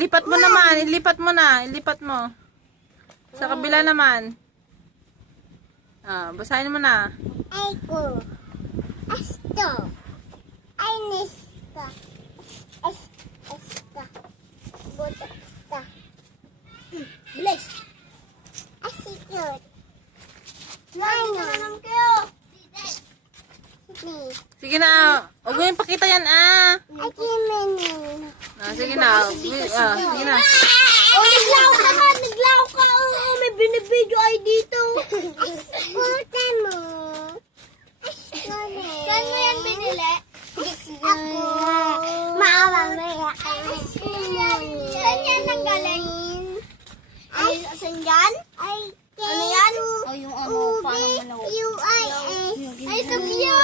ilipat mo naman. Ilipat mo na. Ilipat mo. Sa kabila naman. Basahin mo na. Aiko. Esto. Ainista. Esta. Bota. Bilis. Asikot. Ano? Sige na. Huwag mo yung pakita yan, Akimenin. sige na. Sige na. Naglaw ka. May binibidyo ay dito. Puta mo. Saan mo yan binili? Ako. Maawa mo yan. Saan yan nanggaling? Saan yan? Ano yan? O yung ano, paano UIS. Ay, sabiyo.